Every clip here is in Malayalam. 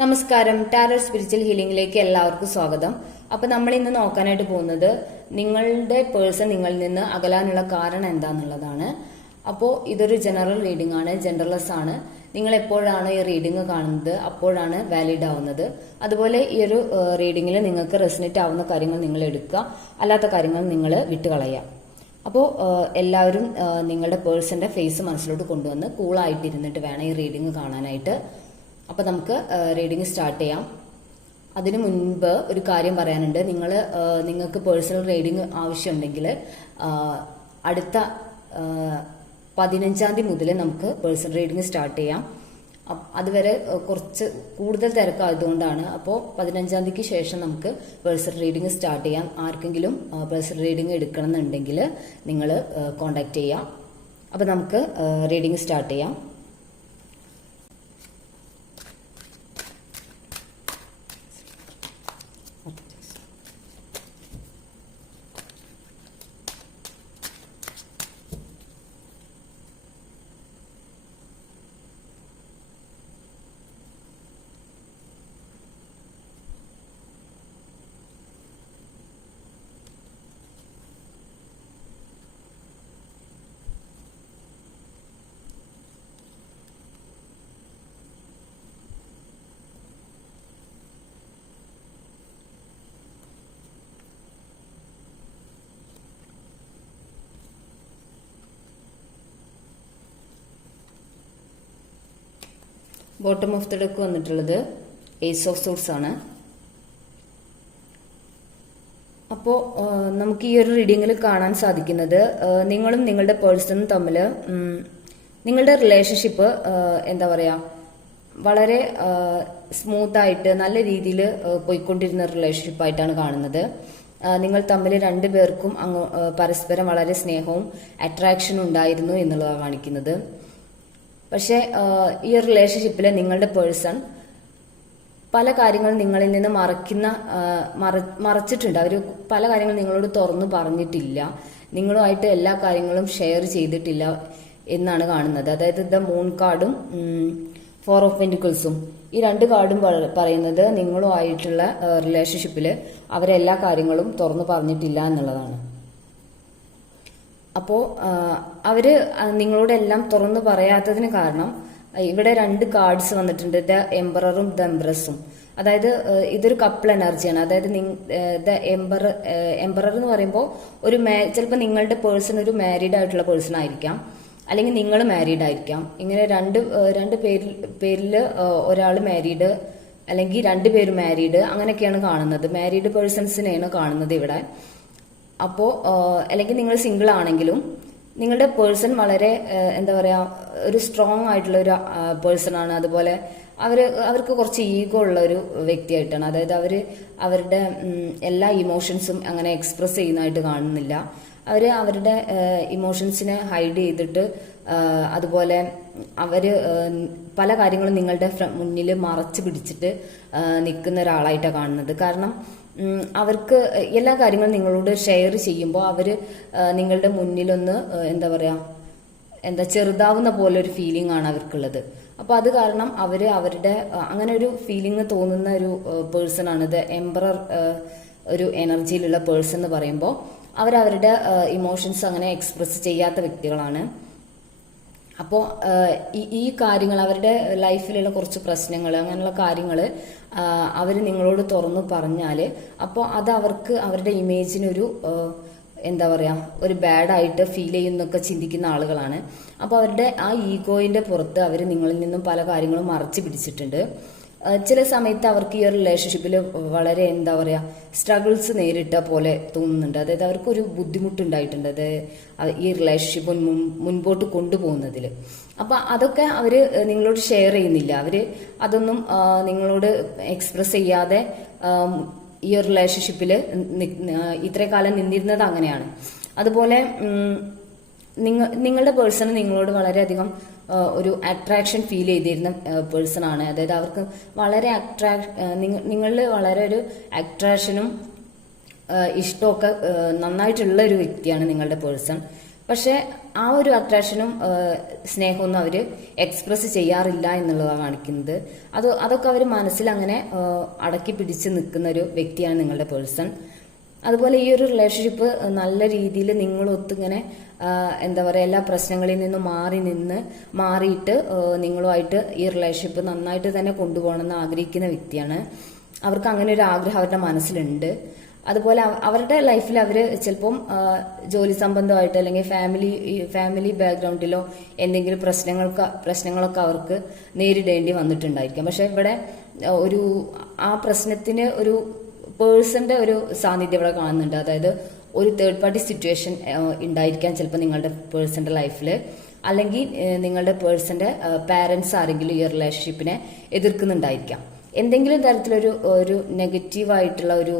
നമസ്കാരം. ടാരോ സ്പിരിച്വൽ ഹീലിംഗിലേക്ക് എല്ലാവർക്കും സ്വാഗതം. അപ്പൊ നമ്മൾ ഇന്ന് നോക്കാനായിട്ട് പോകുന്നത് നിങ്ങളുടെ പേഴ്സൺ നിങ്ങളിൽ നിന്ന് അകലാനുള്ള കാരണം എന്താന്നുള്ളതാണ്. അപ്പോൾ ഇതൊരു ജനറൽ റീഡിംഗ് ആണ്, ജനറൽലെസ് ആണ്. നിങ്ങൾ എപ്പോഴാണ് ഈ റീഡിംഗ് കാണുന്നത് അപ്പോഴാണ് വാലിഡ് ആവുന്നത്. അതുപോലെ ഈ ഒരു റീഡിംഗിൽ നിങ്ങൾക്ക് റെസിനേറ്റ് ആവുന്ന കാര്യങ്ങൾ നിങ്ങൾ എടുക്കുക, അല്ലാത്ത കാര്യങ്ങൾ നിങ്ങൾ വിട്ടുകളയുക. അപ്പോൾ എല്ലാവരും നിങ്ങളുടെ പേഴ്സന്റെ ഫേസ് മനസ്സിലോട്ട് കൊണ്ടുവന്ന് കൂളായിട്ടിരുന്നിട്ട് വേണം ഈ റീഡിംഗ് കാണാനായിട്ട്. അപ്പൊ നമുക്ക് റീഡിംഗ് സ്റ്റാർട്ട് ചെയ്യാം. അതിനു മുൻപ് ഒരു കാര്യം പറയാനുണ്ട്. നിങ്ങൾക്ക് പേഴ്സണൽ റീഡിംഗ് ആവശ്യമുണ്ടെങ്കിൽ അടുത്ത 15-ാം തീയതി മുതൽ നമുക്ക് പേഴ്സണൽ റീഡിംഗ് സ്റ്റാർട്ട് ചെയ്യാം. അതുവരെ കുറച്ച് കൂടുതൽ തിരക്കായതുകൊണ്ടാണ്. അപ്പോൾ 15-ാം തീയതിക്ക് ശേഷം നമുക്ക് പേഴ്സണൽ റീഡിംഗ് സ്റ്റാർട്ട് ചെയ്യാം. ആർക്കെങ്കിലും പേഴ്സണൽ റീഡിംഗ് എടുക്കണം എന്നുണ്ടെങ്കിൽ നിങ്ങൾ കോണ്ടാക്ട് ചെയ്യാം. അപ്പൊ നമുക്ക് റീഡിംഗ് സ്റ്റാർട്ട് ചെയ്യാം. ബോട്ടം ഓഫ് ദ ഡെക്ക് വന്നിട്ടുള്ളത് ഏസ് ഓഫ് സോർട്സ് ആണ്. അപ്പോൾ നമുക്ക് ഈ ഒരു റീഡിങ്ങിൽ കാണാൻ സാധിക്കുന്നത് നിങ്ങളും നിങ്ങളുടെ പേഴ്സണും തമ്മിൽ നിങ്ങളുടെ റിലേഷൻഷിപ്പ് എന്താ പറയാ വളരെ സ്മൂത്തായിട്ട് നല്ല രീതിയിൽ പോയിക്കൊണ്ടിരുന്ന റിലേഷൻഷിപ്പായിട്ടാണ് കാണുന്നത്. നിങ്ങൾ തമ്മിൽ രണ്ടുപേർക്കും പരസ്പരം വളരെ സ്നേഹവും അട്രാക്ഷനും ഉണ്ടായിരുന്നു എന്നുള്ളതാണ് കാണിക്കുന്നത്. പക്ഷെ ഈ റിലേഷൻഷിപ്പിൽ നിങ്ങളുടെ പേഴ്സൺ പല കാര്യങ്ങളും നിങ്ങളിൽ നിന്ന് മറച്ചിട്ടുണ്ട്. അവർ പല കാര്യങ്ങളും നിങ്ങളോട് തുറന്നു പറഞ്ഞിട്ടില്ല, നിങ്ങളുമായിട്ട് എല്ലാ കാര്യങ്ങളും ഷെയർ ചെയ്തിട്ടില്ല എന്നാണ് കാണുന്നത്. അതായത് ദ മൂൺ കാർഡും 4 ഓഫ് പെന്റിക്കിൾസും, ഈ രണ്ട് കാർഡും പറയുന്നത് നിങ്ങളുമായിട്ടുള്ള റിലേഷൻഷിപ്പിൽ അവരെല്ലാ കാര്യങ്ങളും തുറന്നു പറഞ്ഞിട്ടില്ല എന്നുള്ളതാണ്. അപ്പോ അവര് നിങ്ങളോടെല്ലാം തുറന്നു പറയാത്തതിന് കാരണം ഇവിടെ രണ്ട് കാർഡ്സ് വന്നിട്ടുണ്ട്, ദ എംപററും ദ എംപ്രസും. അതായത് ഇതൊരു കപ്പിൾ എനർജിയാണ്. അതായത് ദ എംപറർ എന്ന് പറയുമ്പോൾ ചിലപ്പോൾ നിങ്ങളുടെ പേഴ്സൺ ഒരു മാരീഡ് ആയിട്ടുള്ള പേഴ്സൺ ആയിരിക്കാം, അല്ലെങ്കിൽ നിങ്ങൾ മാരീഡ് ആയിരിക്കാം. ഇങ്ങനെ രണ്ട് പേരിൽ ഒരാൾ മാരീഡ് അല്ലെങ്കിൽ രണ്ടുപേര് മാരീഡ്, അങ്ങനെയൊക്കെയാണ് കാണുന്നത്. മാരീഡ് പേഴ്സൺസിനെയാണ് കാണുന്നത് ഇവിടെ. അപ്പോ അല്ലെങ്കിൽ നിങ്ങൾ സിംഗിൾ ആണെങ്കിലും നിങ്ങളുടെ പേഴ്സൺ വളരെ എന്താ പറയാ ഒരു സ്ട്രോങ് ആയിട്ടുള്ള ഒരു പേഴ്സൺ ആണ്. അതുപോലെ അവർക്ക് കുറച്ച് ഈഗോ ഉള്ള ഒരു വ്യക്തിയായിട്ടാണ്. അതായത് അവരുടെ എല്ലാ ഇമോഷൻസും അങ്ങനെ എക്സ്പ്രസ് ചെയ്യുന്നതായിട്ട് കാണുന്നില്ല. അവരുടെ ഇമോഷൻസിനെ ഹൈഡ് ചെയ്തിട്ട് അതുപോലെ പല കാര്യങ്ങളും നിങ്ങളുടെ മുന്നിൽ മറച്ചു പിടിച്ചിട്ട് നിൽക്കുന്ന ഒരാളായിട്ടാണ് കാണുന്നത്. കാരണം അവർക്ക് എല്ലാ കാര്യങ്ങളും നിങ്ങളോട് ഷെയർ ചെയ്യുമ്പോൾ നിങ്ങളുടെ മുന്നിലൊന്ന് ചെറുതാവുന്ന പോലെ ഒരു ഫീലിംഗ് ആണ് അവർക്കുള്ളത്. അപ്പൊ അത് കാരണം അവരുടെ അങ്ങനെ ഒരു ഫീലിംഗ് തോന്നുന്ന ഒരു പേഴ്സൺ ആണ്. ഇത് എംപറർ ഒരു എനർജിയിലുള്ള പേഴ്സൺ എന്ന് പറയുമ്പോൾ അവരുടെ ഇമോഷൻസ് അങ്ങനെ എക്സ്പ്രസ് ചെയ്യാത്ത വ്യക്തികളാണ്. അപ്പോൾ ഈ കാര്യങ്ങൾ അവരുടെ ലൈഫിലുള്ള കുറച്ച് പ്രശ്നങ്ങൾ അങ്ങനെയുള്ള കാര്യങ്ങൾ അവർ നിങ്ങളോട് തുറന്നു പറഞ്ഞാൽ അപ്പോൾ അത് അവരുടെ ഇമേജിനൊരു എന്താ പറയാ ഒരു ബാഡായിട്ട് ഫീൽ ചെയ്യുന്നൊക്കെ ചിന്തിക്കുന്ന ആളുകളാണ്. അപ്പോൾ അവരുടെ ആ ഈഗോയിന്റെ പുറത്ത് അവർ നിങ്ങളിൽ നിന്നും പല കാര്യങ്ങളും മറച്ചു പിടിച്ചിട്ടുണ്ട്. ചില സമയത്ത് അവർക്ക് ഈ ഒരു റിലേഷൻഷിപ്പിൽ വളരെ എന്താ പറയാ സ്ട്രഗിൾസ് നേരിട്ട പോലെ തോന്നുന്നുണ്ട്. അതായത് അവർക്കൊരു ബുദ്ധിമുട്ടുണ്ടായിട്ടുണ്ട് ഈ റിലേഷൻഷിപ്പ് മുൻപോട്ട് കൊണ്ടുപോകുന്നതിൽ. അപ്പൊ അതൊക്കെ അവര് നിങ്ങളോട് ഷെയർ ചെയ്യുന്നില്ല. അതൊന്നും നിങ്ങളോട് എക്സ്പ്രസ് ചെയ്യാതെ ഈ ഒരു റിലേഷൻഷിപ്പിൽ ഇത്രയും കാലം നിന്നിരുന്നത് അങ്ങനെയാണ്. അതുപോലെ നിങ്ങളുടെ പേഴ്സണ് നിങ്ങളോട് വളരെയധികം ഒരു അട്രാക്ഷൻ ഫീൽ ചെയ്തിരുന്ന പേഴ്സൺ ആണ്. അതായത് അവർക്ക് വളരെ നിങ്ങളിൽ വളരെ ഒരു അട്രാക്ഷനും ഇഷ്ടമൊക്കെ നന്നായിട്ടുള്ള ഒരു വ്യക്തിയാണ് നിങ്ങളുടെ പേഴ്സൺ. പക്ഷെ ആ ഒരു അട്രാക്ഷനും സ്നേഹമൊന്നും അവർ എക്സ്പ്രസ് ചെയ്യാറില്ല എന്നുള്ളതാണ് കാണിക്കുന്നത്. അതൊക്കെ അവർ മനസ്സിൽ അങ്ങനെ അടക്കി പിടിച്ച് നിൽക്കുന്ന ഒരു വ്യക്തിയാണ് നിങ്ങളുടെ പേഴ്സൺ. അതുപോലെ ഈ ഒരു റിലേഷൻഷിപ്പ് നല്ല രീതിയിൽ നിങ്ങളൊത്തിങ്ങനെ എന്താ പറയുക, എല്ലാ പ്രശ്നങ്ങളിൽ നിന്നും മാറിയിട്ട് നിങ്ങളുമായിട്ട് ഈ റിലേഷൻഷിപ്പ് നന്നായിട്ട് തന്നെ കൊണ്ടുപോകണമെന്ന് ആഗ്രഹിക്കുന്ന വ്യക്തിയാണ്. അവർക്ക് അങ്ങനെ ഒരു ആഗ്രഹം അവരുടെ മനസ്സിലുണ്ട്. അതുപോലെ അവരുടെ ലൈഫിൽ അവർ ചിലപ്പം ജോലി സംബന്ധമായിട്ട് അല്ലെങ്കിൽ ഫാമിലി ബാക്ക്ഗ്രൗണ്ടിലോ എന്തെങ്കിലും പ്രശ്നങ്ങളൊക്കെ അവർക്ക് നേരിടേണ്ടി വന്നിട്ടുണ്ടായിരിക്കാം. പക്ഷെ ഇവിടെ ആ പ്രശ്നത്തിന് ഒരു പേഴ്സന്റെ ഒരു സാന്നിധ്യം ഇവിടെ കാണുന്നുണ്ട്. അതായത് ഒരു തേർഡ് പാർട്ടി സിറ്റുവേഷൻ ഉണ്ടായിരിക്കാം ചിലപ്പോൾ നിങ്ങളുടെ പേഴ്സന്റെ ലൈഫിൽ. അല്ലെങ്കിൽ നിങ്ങളുടെ പേഴ്സന്റെ പാരന്റ്സ് ആരെങ്കിലും ഈ റിലേഷൻഷിപ്പിനെ എതിർക്കുന്നുണ്ടായിരിക്കാം. എന്തെങ്കിലും തരത്തിലൊരു നെഗറ്റീവായിട്ടുള്ള ഒരു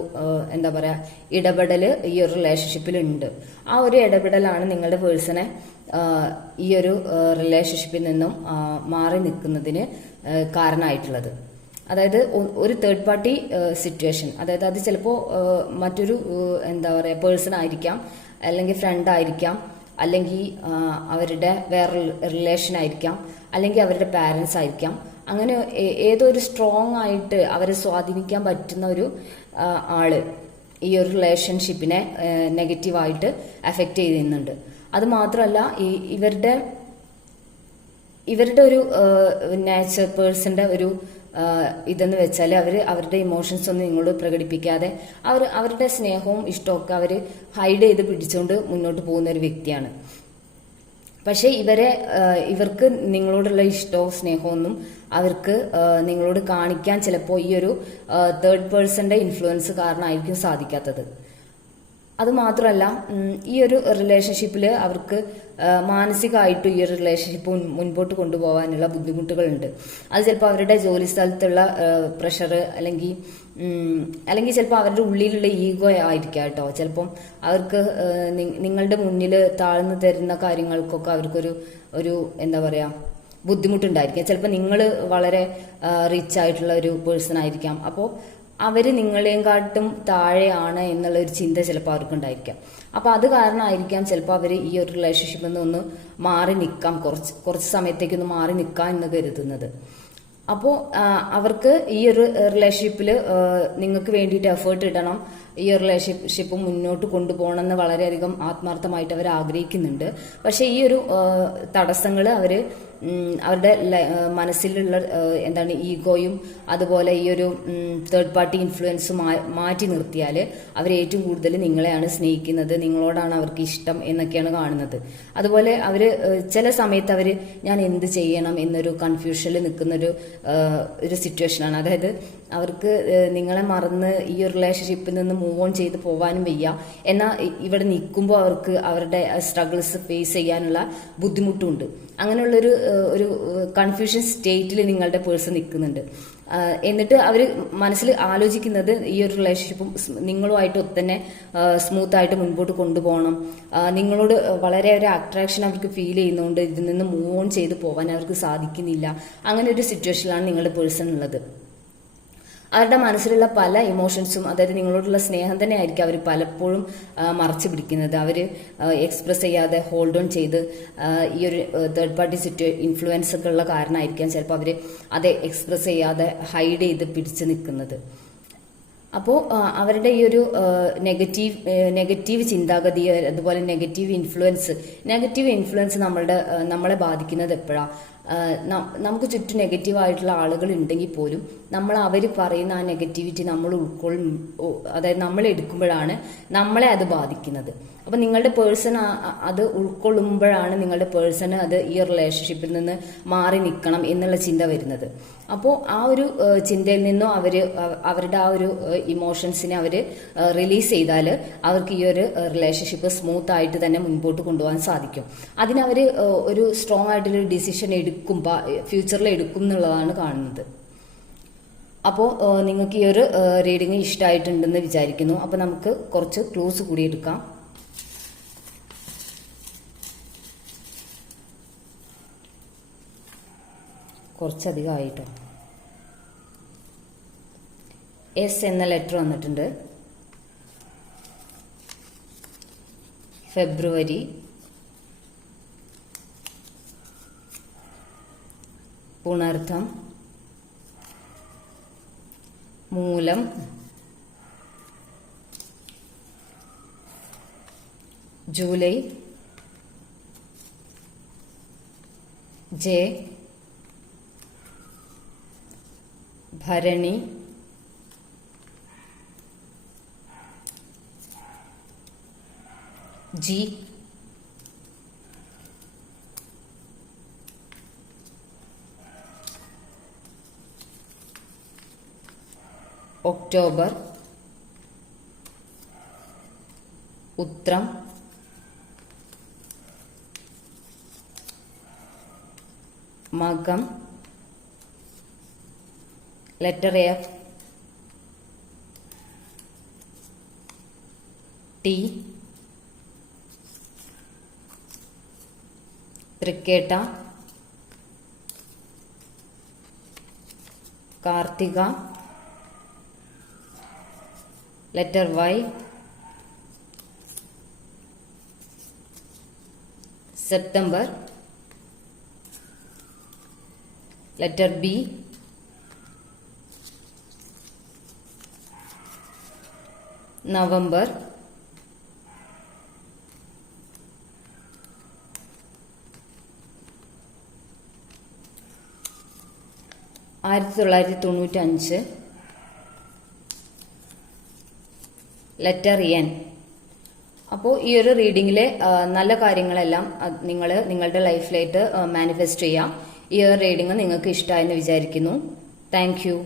എന്താ പറയാ ഇടപെടൽ ഈ ഒരു റിലേഷൻഷിപ്പിൽ ഉണ്ട്. ആ ഒരു ഇടപെടലാണ് നിങ്ങളുടെ പേഴ്സണെ ഈ ഒരു റിലേഷൻഷിപ്പിൽ നിന്നും മാറി നിൽക്കുന്നതിന് കാരണമായിട്ടുള്ളത്. അതായത് ഒരു തേർഡ് പാർട്ടി സിറ്റുവേഷൻ, അതായത് അത് ചിലപ്പോൾ മറ്റൊരു എന്താ പറയുക പേഴ്സൺ ആയിരിക്കാം, അല്ലെങ്കിൽ ഫ്രണ്ട് ആയിരിക്കാം, അല്ലെങ്കിൽ അവരുടെ വേറെ റിലേഷൻ ആയിരിക്കാം, അല്ലെങ്കിൽ അവരുടെ പാരന്റ്സ് ആയിരിക്കാം. അങ്ങനെ ഏതോ ഒരു സ്ട്രോങ് ആയിട്ട് അവരെ സ്വാധീനിക്കാൻ പറ്റുന്ന ഒരു ആള് ഈ ഒരു റിലേഷൻഷിപ്പിനെ നെഗറ്റീവായിട്ട് അഫക്റ്റ് ചെയ്യുന്നുണ്ട്. അത് മാത്രമല്ല ഇവരുടെ ഒരു നേച്ചർ പേഴ്സന്റെ ഒരു ഇതെന്ന് വെച്ചാൽ അവരുടെ ഇമോഷൻസ് ഒന്നും നിങ്ങളോട് പ്രകടിപ്പിക്കാതെ അവരുടെ സ്നേഹവും ഇഷ്ടമൊക്കെ അവർ ഹൈഡ് ചെയ്ത് പിടിച്ചുകൊണ്ട് മുന്നോട്ട് പോകുന്ന ഒരു വ്യക്തിയാണ്. പക്ഷെ ഇവർക്ക് നിങ്ങളോടുള്ള ഇഷ്ടവും സ്നേഹവും ഒന്നും അവർക്ക് നിങ്ങളോട് കാണിക്കാൻ ചിലപ്പോൾ ഈ ഒരു തേർഡ് പേഴ്സന്റെ ഇൻഫ്ലുവൻസ് കാരണമായിരിക്കും സാധിക്കാത്തത്. അത് മാത്രമല്ല, ഈ ഒരു റിലേഷൻഷിപ്പിൽ അവർക്ക് മാനസികമായിട്ട് ഈ ഒരു റിലേഷൻഷിപ്പ് മുൻപോട്ട് കൊണ്ടുപോകാനുള്ള ബുദ്ധിമുട്ടുകളുണ്ട്. അത് ചിലപ്പോൾ അവരുടെ ജോലി സ്ഥലത്തുള്ള പ്രഷർ അല്ലെങ്കിൽ ചിലപ്പോൾ അവരുടെ ഉള്ളിലുള്ള ഈഗോ ആയിരിക്കാം കേട്ടോ. ചിലപ്പം അവർക്ക് നിങ്ങളുടെ മുന്നിൽ താഴ്ന്നു തരുന്ന കാര്യങ്ങൾക്കൊക്കെ അവർക്കൊരു എന്താ പറയാ ബുദ്ധിമുട്ടുണ്ടായിരിക്കാം. ചിലപ്പോൾ നിങ്ങൾ വളരെ റിച്ച് ആയിട്ടുള്ള ഒരു പേഴ്സൺ ആയിരിക്കാം. അപ്പോൾ അവര് നിങ്ങളെയും കാട്ടും താഴെയാണ് എന്നുള്ള ഒരു ചിന്ത ചിലപ്പോൾ അവർക്കുണ്ടായിരിക്കാം. അപ്പൊ അത് കാരണമായിരിക്കാം ചിലപ്പോൾ അവര് ഈ ഒരു റിലേഷൻഷിപ്പിൽ നിന്ന് ഒന്ന് മാറി നിൽക്കാം, കുറച്ച് സമയത്തേക്കൊന്ന് മാറി നിൽക്കാം എന്ന് കരുതുന്നത്. അപ്പോൾ അവർക്ക് ഈ ഒരു റിലേഷൻഷിപ്പിൽ നിങ്ങൾക്ക് വേണ്ടിയിട്ട് എഫേർട്ട് ഇടണം, ഈ ഒരു റിലേഷൻഷിപ്പ് മുന്നോട്ട് കൊണ്ടുപോകണം എന്ന് വളരെയധികം ആത്മാർത്ഥമായിട്ട് അവർ ആഗ്രഹിക്കുന്നുണ്ട്. പക്ഷെ ഈ ഒരു തടസ്സങ്ങൾ അവരുടെ മനസ്സിലുള്ള എന്താണ് ഈഗോയും അതുപോലെ ഈ ഒരു തേർഡ് പാർട്ടി ഇൻഫ്ലുവൻസും മാറ്റി നിർത്തിയാൽ അവർ ഏറ്റവും കൂടുതൽ നിങ്ങളെയാണ് സ്നേഹിക്കുന്നത്, നിങ്ങളോടാണ് അവർക്ക് ഇഷ്ടം എന്നൊക്കെയാണ് കാണുന്നത്. അതുപോലെ ചില സമയത്ത് ഞാൻ എന്ത് ചെയ്യണം എന്നൊരു കൺഫ്യൂഷനിൽ നിൽക്കുന്ന ഒരു സിറ്റുവേഷനാണ്. അതായത് അവർക്ക് നിങ്ങളെ മറന്ന് ഈ ഒരു റിലേഷൻഷിപ്പിൽ നിന്ന് മൂവ് ഓൺ ചെയ്ത് പോകാനും വയ്യ, എന്നാൽ ഇവിടെ നിൽക്കുമ്പോൾ അവർക്ക് അവരുടെ സ്ട്രഗിൾസ് ഫേസ് ചെയ്യാനുള്ള ബുദ്ധിമുട്ടുമുണ്ട്. അങ്ങനെയുള്ളൊരു കൺഫ്യൂഷൻ സ്റ്റേറ്റിൽ നിങ്ങളുടെ പേഴ്സൺ നിൽക്കുന്നുണ്ട്. എന്നിട്ട് അവർ മനസ്സിൽ ആലോചിക്കുന്നത് ഈ ഒരു റിലേഷൻഷിപ്പും നിങ്ങളുമായിട്ട് ഒത്തന്നെ സ്മൂത്ത് ആയിട്ട് മുൻപോട്ട് കൊണ്ടുപോകണം, നിങ്ങളോട് വളരെ ഒരു അട്രാക്ഷൻ അവർക്ക് ഫീൽ ചെയ്യുന്നതുകൊണ്ട് ഇതിൽ നിന്ന് മൂവ് ഓൺ ചെയ്ത് പോകാൻ അവർക്ക് സാധിക്കുന്നില്ല. അങ്ങനെ ഒരു സിറ്റുവേഷനിലാണ് നിങ്ങളുടെ പേഴ്സൺ ഉള്ളത്. അവരുടെ മനസ്സിലുള്ള പല ഇമോഷൻസും, അതായത് നിങ്ങളോടുള്ള സ്നേഹം തന്നെ ആയിരിക്കും അവർ പലപ്പോഴും മറച്ചു പിടിക്കുന്നത്. അവർ എക്സ്പ്രസ് ചെയ്യാതെ ഹോൾഡ് ഓൺ ചെയ്ത് ഈ ഒരു തേർഡ് പാർട്ടി ഇൻഫ്ലുവൻസ് ഒക്കെ ഉള്ള കാരണമായിരിക്കാം ചിലപ്പോൾ അവർ അത് എക്സ്പ്രസ് ചെയ്യാതെ ഹൈഡ് ചെയ്ത് പിടിച്ചു നിൽക്കുന്നത്. അപ്പോൾ അവരുടെ ഈ ഒരു നെഗറ്റീവ് ചിന്താഗതി, അതുപോലെ നെഗറ്റീവ് ഇൻഫ്ലുവൻസ് നമ്മളെ ബാധിക്കുന്നത് എപ്പോഴാണ്? നമുക്ക് ചുറ്റും നെഗറ്റീവായിട്ടുള്ള ആളുകൾ ഉണ്ടെങ്കിൽ പോലും അവർ പറയുന്ന ആ നെഗറ്റിവിറ്റി നമ്മൾ അതായത് നമ്മൾ എടുക്കുമ്പോഴാണ് നമ്മളെ അത് ബാധിക്കുന്നത്. അപ്പൊ നിങ്ങളുടെ പേഴ്സൺ അത് ഉൾക്കൊള്ളുമ്പോഴാണ് നിങ്ങളുടെ പേഴ്സണ് അത് ഈ റിലേഷൻഷിപ്പിൽ നിന്ന് മാറി നിൽക്കണം എന്നുള്ള ചിന്ത വരുന്നത്. അപ്പോൾ ആ ഒരു ചിന്തയിൽ നിന്നും അവരുടെ ആ ഒരു ഇമോഷൻസിനെ റിലീസ് ചെയ്താൽ അവർക്ക് ഈ ഒരു റിലേഷൻഷിപ്പ് സ്മൂത്ത് ആയിട്ട് തന്നെ മുൻപോട്ട് കൊണ്ടുപോകാൻ സാധിക്കും. അതിനവര് ഒരു സ്ട്രോങ് ആയിട്ടുള്ള ഡിസിഷൻ ഫ്യൂച്ചറിൽ എടുക്കും എന്നുള്ളതാണ് കാണുന്നത്. അപ്പോൾ നിങ്ങൾക്ക് ഈ ഒരു റീഡിങ് ഇഷ്ടമായിട്ടുണ്ടെന്ന് വിചാരിക്കുന്നു. അപ്പോൾ നമുക്ക് കുറച്ച് ക്ലൂസ് കൂടി എടുക്കാം. കുറച്ചധികം ആയിട്ടോ. എസ് എന്ന ലെറ്റർ വന്നിട്ടുണ്ട്. ഫെബ്രുവരി, പുണർതം, മൂലം, ജൂലൈ, ജെ, ഭരണി, ജി, ഒക്ടോബർ, ഉത്രം, മകം, ലെറ്റർ എഫ്, ടി, തൃക്കേട്ട, കാർത്തിക, letter Y, September, letter B, November, ആയിരത്തി 1995, ലെറ്റർ എൻ. അപ്പോൾ ഈ ഒരു റീഡിങ്ങിലെ നല്ല കാര്യങ്ങളെല്ലാം നിങ്ങൾ നിങ്ങളുടെ ലൈഫിലായിട്ട് മാനിഫെസ്റ്റ് ചെയ്യാം. ഈ ഒരു റീഡിങ് നിങ്ങൾക്ക് ഇഷ്ടമായെന്ന് വിചാരിക്കുന്നു. Thank you.